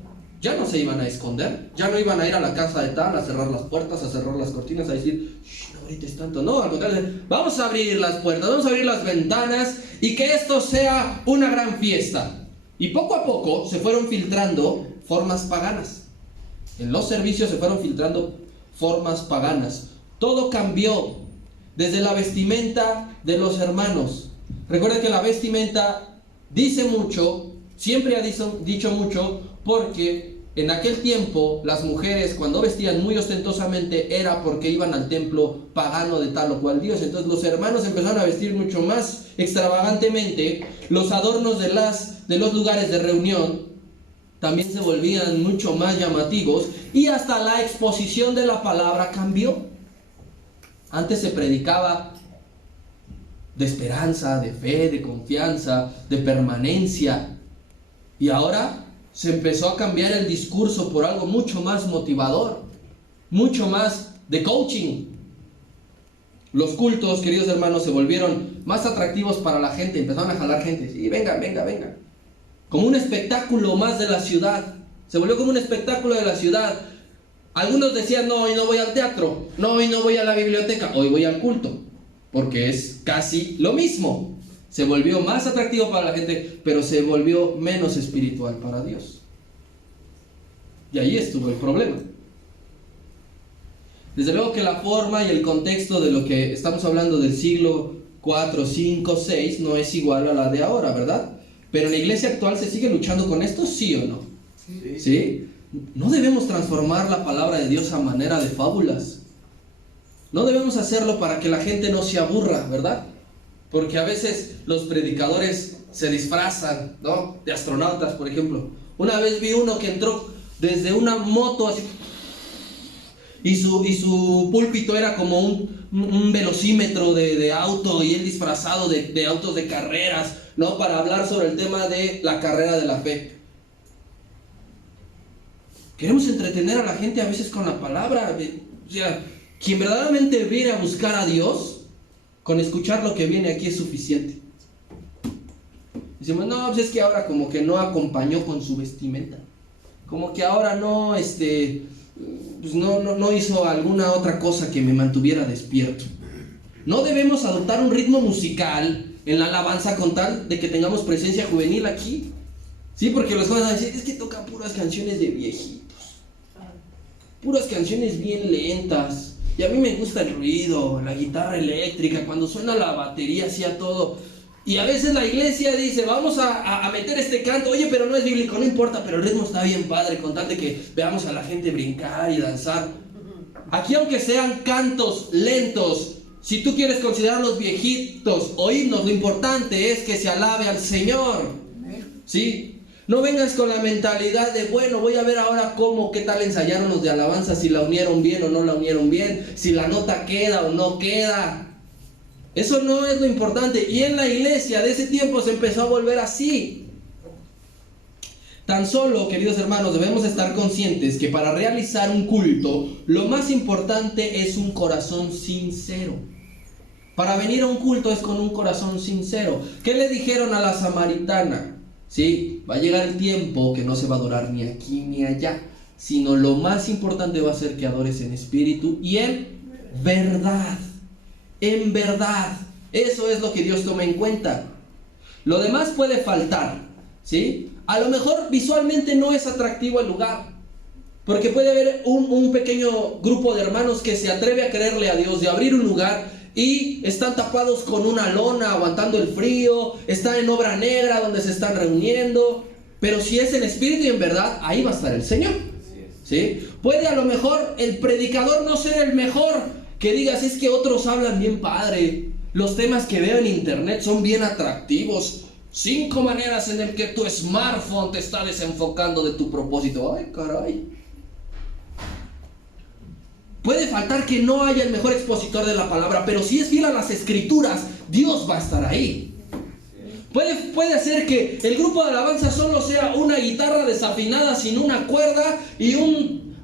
ya no se iban a esconder. Ya no iban a ir a la casa de tal, a cerrar las puertas, a cerrar las cortinas, a decir, no grites tanto. No, al contrario, vamos a abrir las puertas, vamos a abrir las ventanas y que esto sea una gran fiesta. Y poco a poco se fueron filtrando formas paganas. En los servicios se fueron filtrando formas paganas. Todo cambió, desde la vestimenta de los hermanos. Recuerden que la vestimenta dice mucho, siempre ha dicho mucho, porque en aquel tiempo las mujeres cuando vestían muy ostentosamente era porque iban al templo pagano de tal o cual dios. Entonces los hermanos empezaron a vestir mucho más extravagantemente. Los adornos de los lugares de reunión también se volvían mucho más llamativos, y hasta la exposición de la palabra cambió. Antes se predicaba de esperanza, de fe, de confianza, de permanencia, y ahora se empezó a cambiar el discurso por algo mucho más motivador, mucho más de coaching. Los cultos, queridos hermanos, se volvieron más atractivos para la gente, empezaron a jalar gente. Sí, venga. Como un espectáculo más de la ciudad. Se volvió como un espectáculo de la ciudad. Algunos decían, no, hoy no voy al teatro, no, hoy no voy a la biblioteca, hoy voy al culto, porque es casi lo mismo. Se volvió más atractivo para la gente, pero se volvió menos espiritual para Dios. Y ahí estuvo el problema. Desde luego que la forma y el contexto de lo que estamos hablando del siglo 4, 5, 6 no es igual a la de ahora, ¿verdad? Pero en la iglesia actual se sigue luchando con esto, ¿sí o no? ¿Sí? No debemos transformar la palabra de Dios a manera de fábulas. No debemos hacerlo para que la gente no se aburra, ¿verdad? Porque a veces los predicadores se disfrazan, ¿no? De astronautas, por ejemplo. Una vez vi uno que entró desde una moto así, y su púlpito era como un velocímetro de auto, y él disfrazado de autos de carreras, ¿no? Para hablar sobre el tema de la carrera de la fe. Queremos entretener a la gente a veces con la palabra. O sea, quien verdaderamente viene a buscar a Dios, con escuchar lo que viene aquí es suficiente. Decimos, no, pues es que ahora como que no acompañó con su vestimenta. Como que ahora no, pues no hizo alguna otra cosa que me mantuviera despierto. No debemos adoptar un ritmo musical en la alabanza con tal de que tengamos presencia juvenil aquí. Sí, porque los jóvenes van a decir, es que tocan puras canciones de viejitos. Puras canciones bien lentas. Y a mí me gusta el ruido, la guitarra eléctrica, cuando suena la batería, así a todo. Y a veces la iglesia dice, vamos a meter este canto, oye, pero no es bíblico, no importa, pero el ritmo está bien padre, con tal de que veamos a la gente brincar y danzar. Aquí, aunque sean cantos lentos, si tú quieres considerarlos viejitos o himnos, lo importante es que se alabe al Señor. ¿Sí? No vengas con la mentalidad de, bueno, voy a ver ahora qué tal ensayaron los de alabanza, si la unieron bien o no la unieron bien, si la nota queda o no queda. Eso no es lo importante. Y en la iglesia de ese tiempo se empezó a volver así. Tan solo, queridos hermanos, debemos estar conscientes que para realizar un culto, lo más importante es un corazón sincero. Para venir a un culto es con un corazón sincero. ¿Qué le dijeron a la samaritana? Sí, va a llegar el tiempo que no se va a adorar ni aquí ni allá, sino lo más importante va a ser que adores en espíritu y en verdad. En verdad. Eso es lo que Dios toma en cuenta. Lo demás puede faltar, ¿sí? A lo mejor visualmente no es atractivo el lugar, porque puede haber un pequeño grupo de hermanos que se atreve a creerle a Dios de abrir un lugar y están tapados con una lona aguantando el frío, están en obra negra donde se están reuniendo, pero si es en espíritu y en verdad, ahí va a estar el Señor, ¿sí? Puede a lo mejor el predicador no ser el mejor, que digas, es que otros hablan bien padre, los temas que veo en internet son bien atractivos, 5 maneras en el que tu smartphone te está desenfocando de tu propósito. Ay, caray. Puede faltar que no haya el mejor expositor de la palabra, pero si es fiel a las escrituras, Dios va a estar ahí. Puede ser que el grupo de alabanza solo sea una guitarra desafinada sin una cuerda y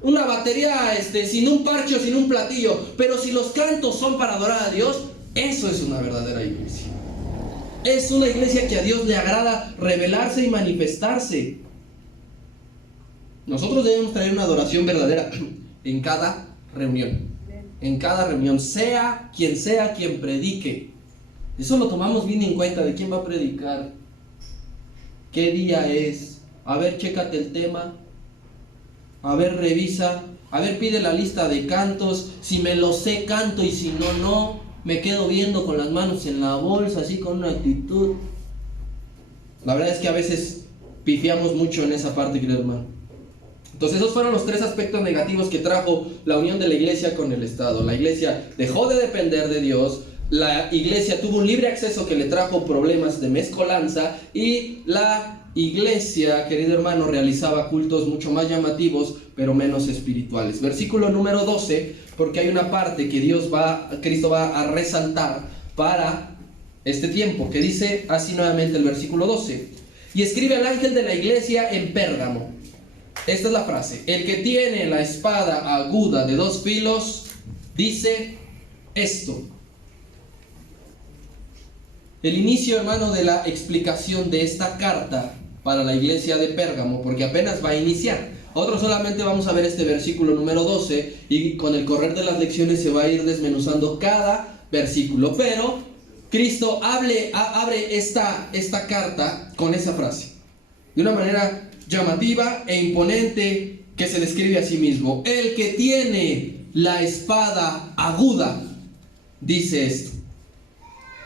una batería sin un parche o sin un platillo, pero si los cantos son para adorar a Dios, eso es una verdadera iglesia. Es una iglesia que a Dios le agrada revelarse y manifestarse. Nosotros debemos traer una adoración verdadera en cada reunión. En cada reunión, sea quien predique. Eso lo tomamos bien en cuenta, de quién va a predicar, qué día es. A ver, chécate el tema. A ver, revisa. A ver, pide la lista de cantos. Si me lo sé, canto, y si no, no. Me quedo viendo con las manos en la bolsa, así con una actitud. La verdad es que a veces pifiamos mucho en esa parte, querido hermano. Entonces esos fueron los 3 aspectos negativos que trajo la unión de la iglesia con el Estado. La iglesia dejó de depender de Dios, la iglesia tuvo un libre acceso que le trajo problemas de mezcolanza, y la iglesia, querido hermano, realizaba cultos mucho más llamativos, pero menos espirituales. Versículo número 12, porque hay una parte que Cristo va a resaltar para este tiempo, que dice así nuevamente el versículo 12. Y escribe al ángel de la iglesia en Pérgamo. Esta es la frase: el que tiene la espada aguda de 2 filos, dice esto. El inicio, hermano, de la explicación de esta carta para la iglesia de Pérgamo, porque apenas va a iniciar. Nosotros solamente vamos a ver este versículo número 12, y con el correr de las lecciones se va a ir desmenuzando cada versículo. Pero Cristo abre esta carta con esa frase, de una manera llamativa e imponente, que se describe a sí mismo. El que tiene la espada aguda, dice esto.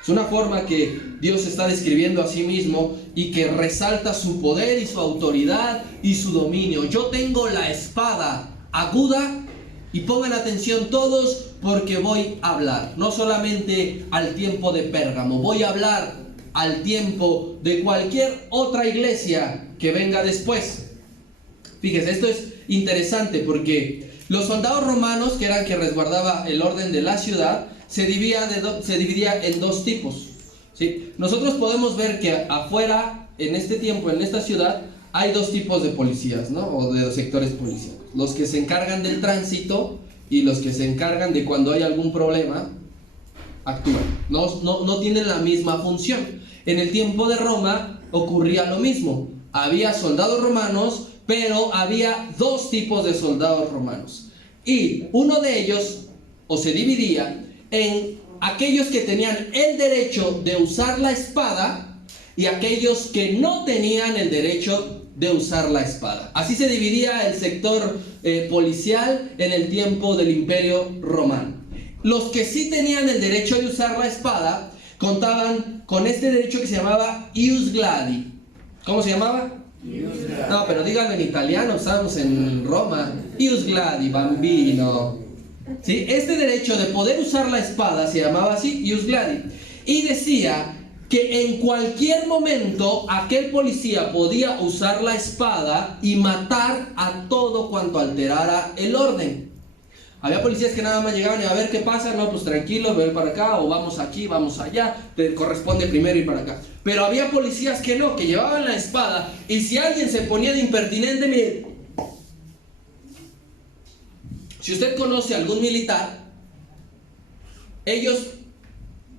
Es una forma que Dios está describiendo a sí mismo y que resalta su poder y su autoridad y su dominio. Yo tengo la espada aguda, y pongan atención todos, porque voy a hablar no solamente al tiempo de Pérgamo, voy a hablar al tiempo de cualquier otra iglesia que venga después. Fíjese, esto es interesante porque los soldados romanos, que eran quien resguardaba el orden de la ciudad, se dividía en dos tipos, ¿sí? Nosotros podemos ver que afuera, en este tiempo, en esta ciudad, hay dos tipos de policías, ¿no? O de sectores policiales. Los que se encargan del tránsito y los que se encargan de cuando hay algún problema, actúan. No tienen la misma función. En el tiempo de Roma ocurría lo mismo. Había soldados romanos, pero había dos tipos de soldados romanos. Y uno de ellos, o se dividía, en aquellos que tenían el derecho de usar la espada y aquellos que no tenían el derecho de usar la espada. Así se dividía el sector policial en el tiempo del Imperio Romano. Los que sí tenían el derecho de usar la espada contaban con este derecho que se llamaba ius gladi. ¿Cómo se llamaba? No, pero díganlo en italiano, estamos en Roma. Ius gladi, bambino. ¿Sí? Este derecho de poder usar la espada se llamaba así, ius gladi. Y decía que en cualquier momento aquel policía podía usar la espada y matar a todo cuanto alterara el orden. Había policías que nada más llegaban y a ver qué pasa, no, pues tranquilo, ven para acá, o vamos aquí, vamos allá, te corresponde primero ir para acá. Pero había policías que no, que llevaban la espada, y si alguien se ponía de impertinente, mire, si usted conoce a algún militar, ellos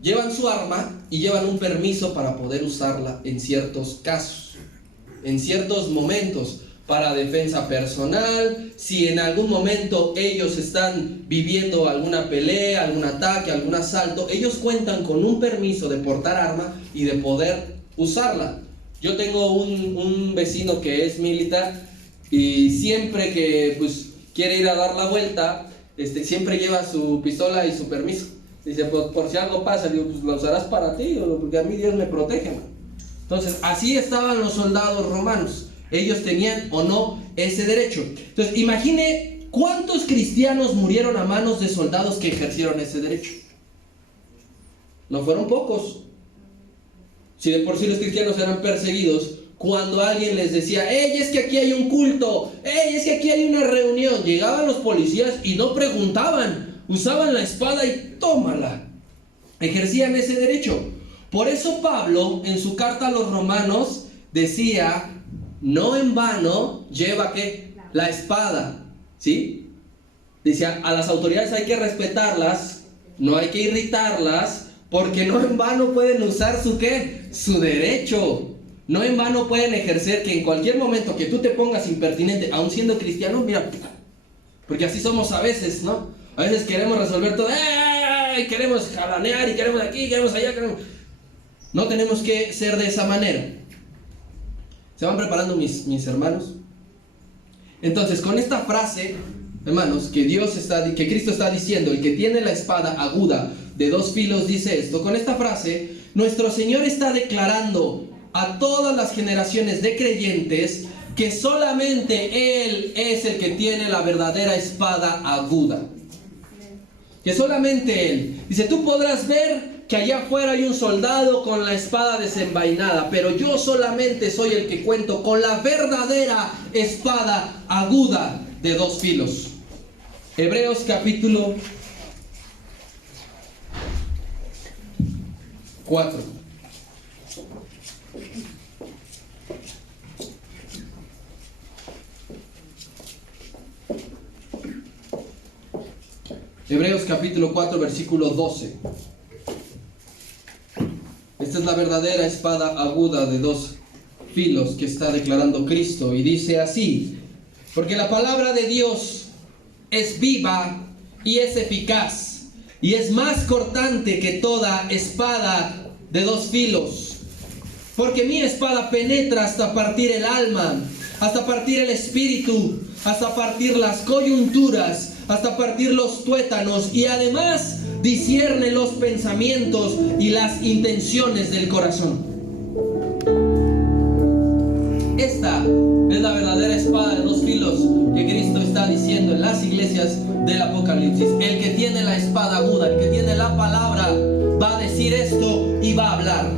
llevan su arma y llevan un permiso para poder usarla en ciertos casos, en ciertos momentos, para defensa personal, si en algún momento ellos están viviendo alguna pelea, algún ataque, algún asalto, ellos cuentan con un permiso de portar arma y de poder usarla. Yo tengo un vecino que es militar y siempre que pues quiere ir a dar la vuelta, siempre lleva su pistola y su permiso. Dice, pues por si algo pasa, digo, pues lo usarás para ti, porque a mí Dios me protege, man. Entonces, así estaban los soldados romanos. Ellos tenían o no ese derecho. Entonces, imagine cuántos cristianos murieron a manos de soldados que ejercieron ese derecho. No fueron pocos. Si de por sí los cristianos eran perseguidos, cuando alguien les decía, ¡hey, es que aquí hay un culto! ¡Hey, es que aquí hay una reunión! Llegaban los policías y no preguntaban. Usaban la espada y tómala. Ejercían ese derecho. Por eso Pablo, en su carta a los romanos, decía, no en vano lleva ¿qué? La espada, ¿sí? Decía, a las autoridades hay que respetarlas, no hay que irritarlas, porque no en vano pueden usar su ¿qué? Su derecho. No en vano pueden ejercer que en cualquier momento que tú te pongas impertinente, aun siendo cristiano, mira, porque así somos a veces, ¿no? A veces queremos resolver todo, queremos jalanear y queremos aquí, queremos allá, queremos... No tenemos que ser de esa manera. ¿Se van preparando mis hermanos? Entonces, con esta frase, hermanos, que Cristo está diciendo, el que tiene la espada aguda de dos filos dice esto, con esta frase, nuestro Señor está declarando a todas las generaciones de creyentes que solamente Él es el que tiene la verdadera espada aguda. Que solamente Él. Dice, tú podrás ver que allá afuera hay un soldado con la espada desenvainada, pero yo solamente soy el que cuento con la verdadera espada aguda de dos filos. Hebreos capítulo 4. Hebreos capítulo 4, versículo 12. Esta es la verdadera espada aguda de dos filos que está declarando Cristo. Y dice así, porque la palabra de Dios es viva y es eficaz, y es más cortante que toda espada de dos filos. Porque mi espada penetra hasta partir el alma, hasta partir el espíritu, hasta partir las coyunturas, hasta partir los tuétanos, y además discierne los pensamientos y las intenciones del corazón. Esta es la verdadera espada de dos filos que Cristo está diciendo en las iglesias del Apocalipsis. El que tiene la espada aguda, el que tiene la palabra, va a decir esto y va a hablar.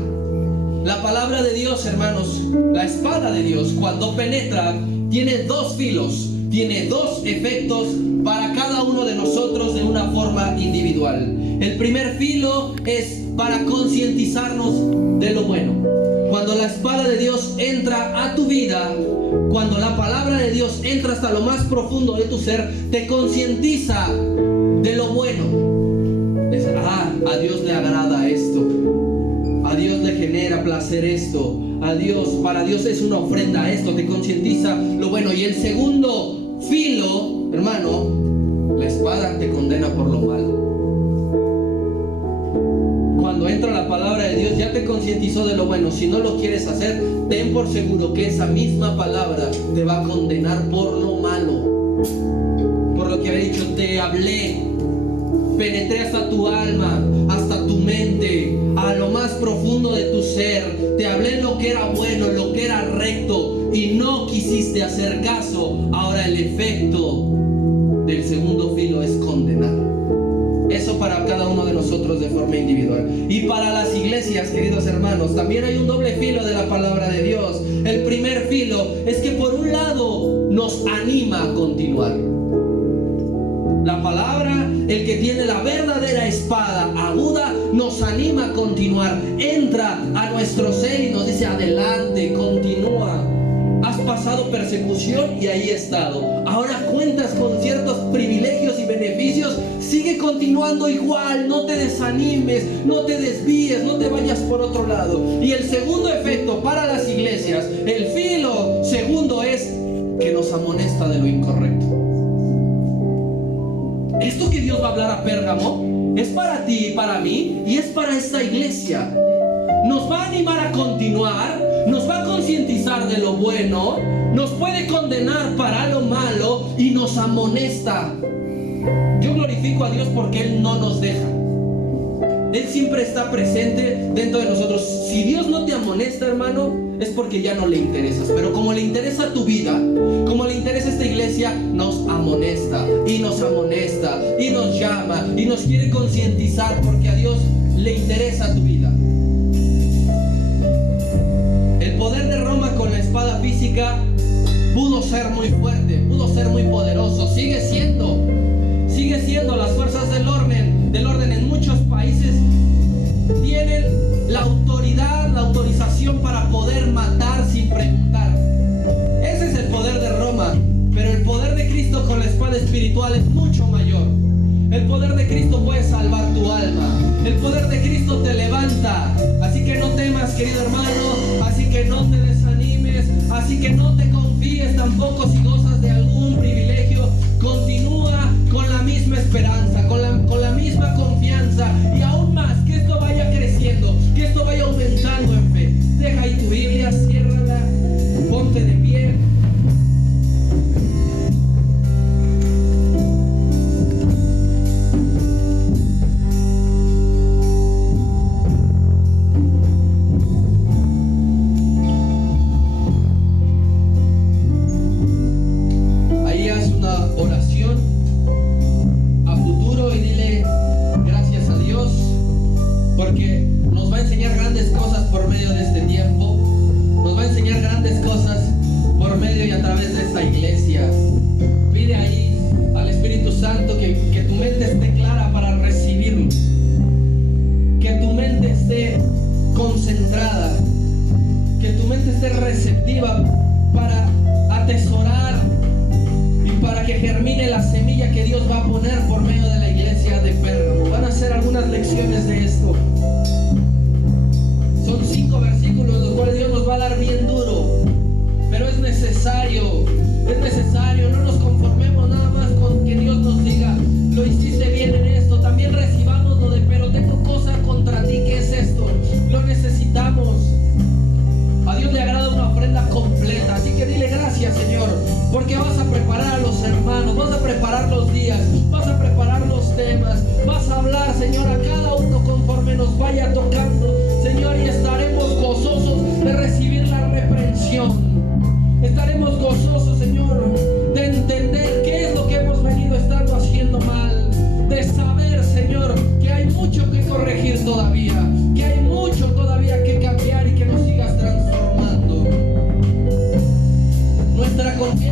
La palabra de Dios, hermanos, la espada de Dios, cuando penetra, tiene dos filos, tiene dos efectos para cada uno de nosotros de una forma individual. El primer filo es para concientizarnos de lo bueno. Cuando la espada de Dios entra a tu vida, cuando la palabra de Dios entra hasta lo más profundo de tu ser, te concientiza de lo bueno. Es, a Dios le agrada esto, a Dios le genera placer esto, para Dios es una ofrenda esto, te concientiza lo bueno. Y el segundo filo, hermano, la espada te condena por lo malo. Cuando entra la palabra de Dios ya te concientizó de lo bueno. Si no lo quieres hacer, ten por seguro que esa misma palabra te va a condenar por lo malo. Por lo que había dicho, te hablé, penetré hasta tu alma, hasta tu mente, a lo más profundo de tu ser. Te hablé lo que era bueno, lo que era recto, y no quisiste hacer caso. Ahora el efecto del segundo filo es condenar. Eso para cada uno de nosotros de forma individual. Y para las iglesias, queridos hermanos, también hay un doble filo de la palabra de Dios. El primer filo es que por un lado nos anima a continuar. La palabra, el que tiene la verdadera espada aguda, nos anima a continuar. Entra a nuestro ser y nos dice: adelante, continúa. Has pasado persecución y ahí has estado. Ahora cuentas con ciertos privilegios y beneficios. Sigue continuando igual, no te desanimes, no te desvíes, no te vayas por otro lado. Y el segundo efecto para las iglesias, el filo segundo, es que nos amonesta de lo incorrecto. Esto que Dios va a hablar a Pérgamo es para ti y para mí, y es para esta iglesia. Nos va a animar a continuar, nos va a concientizar de lo bueno, nos puede condenar para lo malo y nos amonesta. Yo glorifico a Dios porque Él no nos deja. Él siempre está presente dentro de nosotros. Si Dios no te amonesta, hermano, es porque ya no le interesas. Pero como le interesa tu vida, como le interesa esta iglesia, nos amonesta y nos amonesta y nos llama y nos quiere concientizar, porque a Dios le interesa tu vida. El poder de Roma con la espada física pudo ser muy fuerte, pudo ser muy poderoso, sigue siendo las fuerzas del orden en muchos países tienen la autoridad, la autorización para poder matar sin preguntar. Ese es el poder de Roma, pero el poder de Cristo con la espada espiritual es mucho mayor. El poder de Cristo puede salvar tu alma. El poder de Cristo te levanta. Así que no temas, querido hermano. Así que no te desanimes. Así que no te confíes tampoco si gozas de algún privilegio. Continúa con la misma esperanza, con la misma confianza. Y aún más, que esto vaya creciendo, que esto vaya aumentando en fe. Deja ahí tu Biblia, ciérrala, ponte de pie. Porque nos va a enseñar grandes cosas por medio de este tiempo. Nos va a enseñar grandes cosas por medio y a través de esta iglesia. Pide ahí al Espíritu Santo que tu mente esté clara para recibirlo. Que tu mente esté concentrada. Que tu mente esté receptiva para atesorar y para que germine la semilla que Dios va a poner por medio de la iglesia de Pérgamo. Van a hacer algunas lecciones de esto. Son 5 versículos los cuales Dios nos va a dar bien duro, pero es necesario, no nos conformemos nada más con que Dios nos diga: lo hiciste bien en esto. También recibamos lo de: pero tengo cosa contra ti. ¿Qué es esto? Lo necesitamos. A Dios le agrada una ofrenda completa, así que dile: gracias, Señor, porque vas a preparar a los hermanos, vas a preparar los días, vas a preparar los temas, vas a hablar, Señor, a cada uno conforme nos vaya tocando, Señor, y estaremos gozosos de recibir la reprensión. Estaremos gozosos, Señor, de entender qué es lo que hemos venido estando haciendo mal, de saber, Señor, que hay mucho que corregir todavía, que hay mucho todavía que cambiar y que nos sigas transformando. Nuestra confianza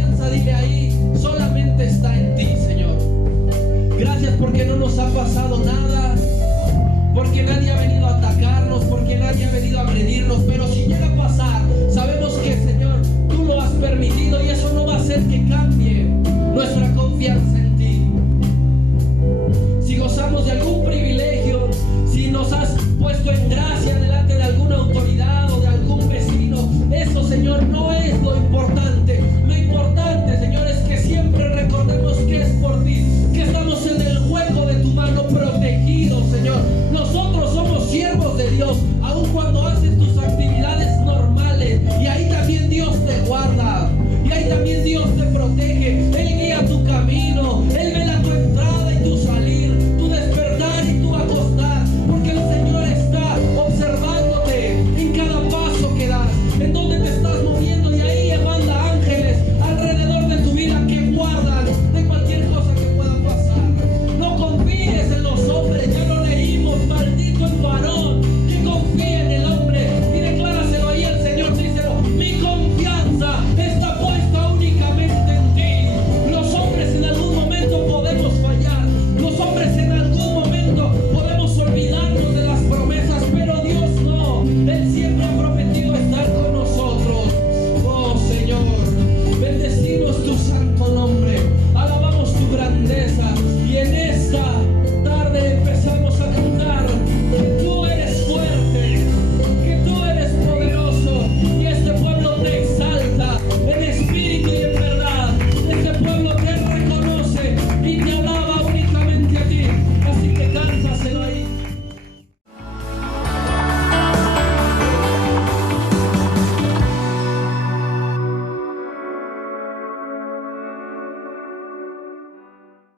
Dios, aun cuando has